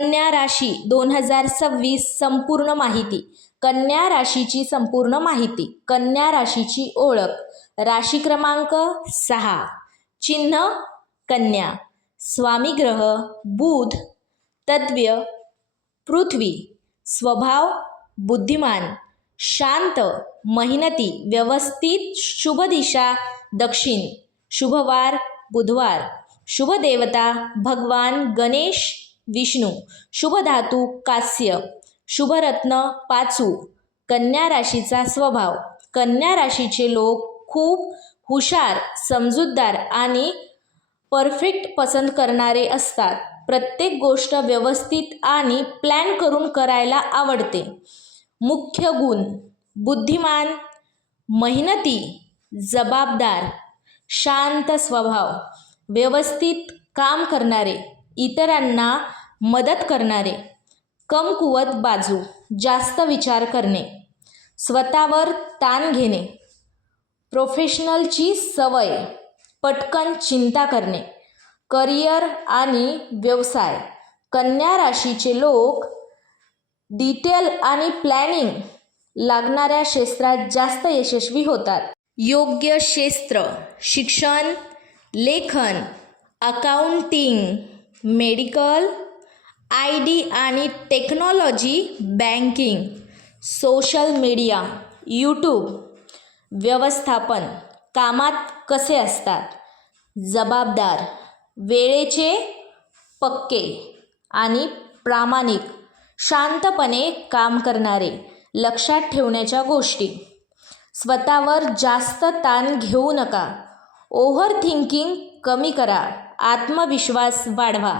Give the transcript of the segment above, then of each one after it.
कन्या राशी 2026 संपूर्ण माहिती. कन्या राशीची संपूर्ण माहिती. कन्या राशीची ओळख. राशी क्रमांक 6. चिन्ह कन्या. स्वामी ग्रह बुध. तत्व पृथ्वी. स्वभाव बुद्धिमान, शांत, मेहनती, व्यवस्थित. शुभ दिशा दक्षिण. शुभवार बुधवार. शुभ देवता भगवान गणेश विष्णू. शुभ धातू कांस्य. शुभ रत्न पाचू. कन्या राशीचा स्वभाव. कन्या राशीचे लोक खूप हुशार, समजूतदार आणि परफेक्ट पसंत करणारे असतात. प्रत्येक गोष्ट व्यवस्थित आणि प्लॅन करून करायला आवडते. मुख्य गुण: बुद्धिमान, मेहनती, जबाबदार, शांत स्वभाव, व्यवस्थित काम करणारे, इतरांना मदत करणारे. कमकुवत बाजू: जास्त विचार करणे, स्वतःवर ताण घेणे, प्रोफेशनलची सवय, पटकन चिंता करणे. करिअर आणि व्यवसाय: कन्या राशीचे लोक डिटेल आणि प्लॅनिंग लागणाऱ्या क्षेत्रात जास्त यशस्वी होतात. योग्य क्षेत्र: शिक्षण, लेखन, अकाउंटिंग, मेडिकल, आय.टी. आणि technology, banking, social media, YouTube. व्यवस्थापन: कामात कसे असतात? जबाबदार, वेळेचे पक्के आणि प्रामाणिक. शांतपणे काम करणारे, लक्षात ठेवण्याच्या गोष्टी. स्वतःवर जास्त ताण घेऊ नका. ओव्हर थिंकिंग कमी करा. आत्मविश्वास वाढवा.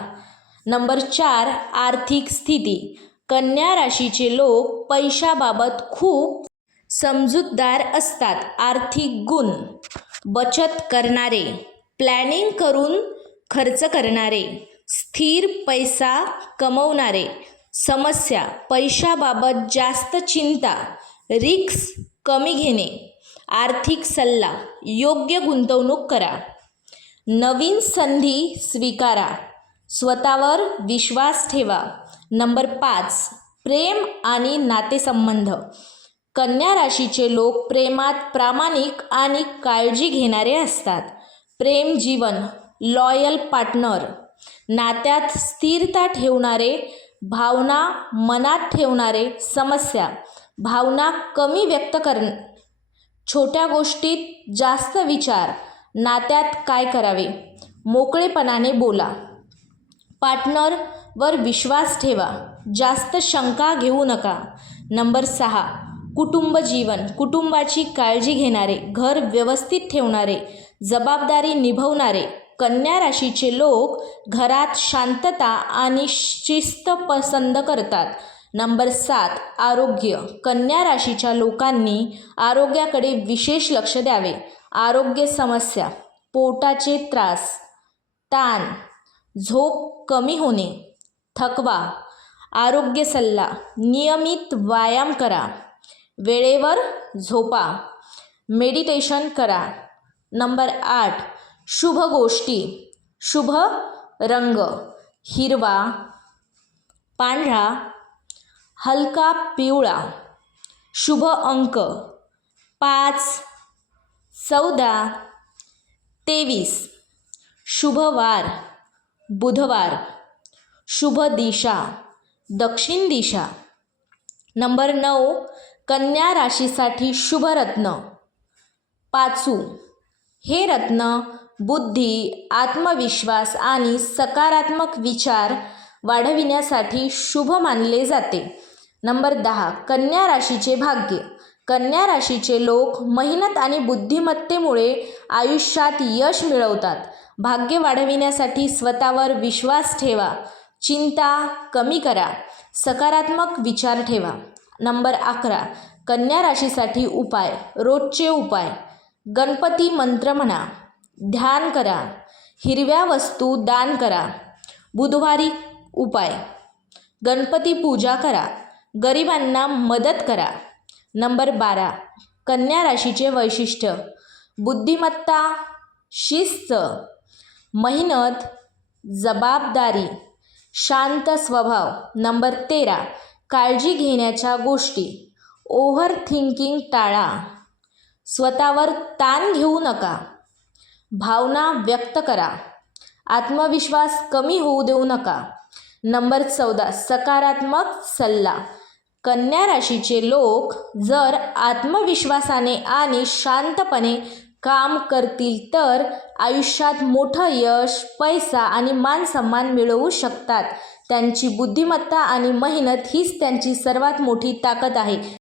नंबर 4. आर्थिक स्थिती. कन्या राशीचे लोक पैशाबाबत खूप समजूतदार असतात. आर्थिक गुण: बचत करणारे, प्लॅनिंग करून खर्च करणारे, स्थिर पैसा कमवणारे. समस्या: पैशाबाबत जास्त चिंता, रिस्क कमी घेणे. आर्थिक सल्ला: योग्य गुंतवणूक करा. नवीन संधी स्वीकारा. स्वतःवर विश्वास ठेवा. नंबर 5. प्रेम आणि नातेसंबंध. कन्या राशीचे लोक प्रेमात प्रामाणिक आणि काळजी घेणारे असतात. प्रेम जीवन: लॉयल पार्टनर, नात्यात स्थिरता ठेवणारे, भावना मनात ठेवणारे. समस्या: भावना कमी व्यक्त करणे, छोट्या गोष्टीत जास्त विचार. नात्यात काय करावे? मोकळेपणाने बोला. पार्टनरवर विश्वास ठेवा. जास्त शंका घेऊ नका. नंबर 6. कुटुंब जीवन. कुटुंबाची काळजी घेणारे, घर व्यवस्थित ठेवणारे, जबाबदारी निभावणारे. कन्या राशीचे लोक घरात शांतता आणि शिस्त पसंत करतात. नंबर 7. आरोग्य. कन्या राशीच्या लोकांनी आरोग्याकडे विशेष लक्ष द्यावे. आरोग्य समस्या: पोटाचे त्रास, ताण, झोप कमी होणे, थकवा. आरोग्य सल्ला: नियमित व्यायाम करा, वेळेवर झोपा, मेडिटेशन करा. नंबर 8. शुभ गोष्टी. शुभ रंग: हिरवा, पांढरा, हलका पिवळा. शुभ अंक: 5, 14, 23. शुभ वार बुधवार. शुभ दिशा दक्षिण दिशा. नंबर 9. कन्या राशीसाठी शुभ रत्न पाचू. हे रत्न बुद्धी, आत्मविश्वास आणि सकारात्मक विचार वाढविण्यासाठी शुभ मानले जाते. नंबर 10. कन्या राशीचे भाग्य. कन्या राशीचे लोक मेहनत आणि बुद्धिमत्तेमुळे आयुष्यात यश मिळवतात. भाग्य वाढविण्यासाठी स्वतःवर विश्वास ठेवा, चिंता कमी करा, सकारात्मक विचार ठेवा. नंबर 11. कन्या राशीसाठी उपाय. रोजचे उपाय: गणपती मंत्र म्हणा, ध्यान करा, हिरव्या वस्तू दान करा. बुधवारी उपाय: गणपती पूजा करा, गरिबांना मदत करा. नंबर 12. कन्या राशीचे वैशिष्ट्य: बुद्धिमत्ता, शिस्त, मेहनत, जबाबदारी, शांत स्वभाव. नंबर 13, काळजी घेण्याच्या गोष्टी. ओव्हर थिंकिंग टाळा. स्वतःवर ताण घेऊ नका. भावना व्यक्त करा. आत्मविश्वास कमी होऊ देऊ नका. नंबर 14, सकारात्मक सल्ला. कन्या राशीचे लोक जर आत्मविश्वासाने आणि शांतपणे काम करतील तर आयुष्यात मोठं यश, पैसा आणि मानसन्मान मिळवू शकतात. त्यांची बुद्धिमत्ता आणि मेहनत हीच त्यांची सर्वात मोठी ताकद आहे.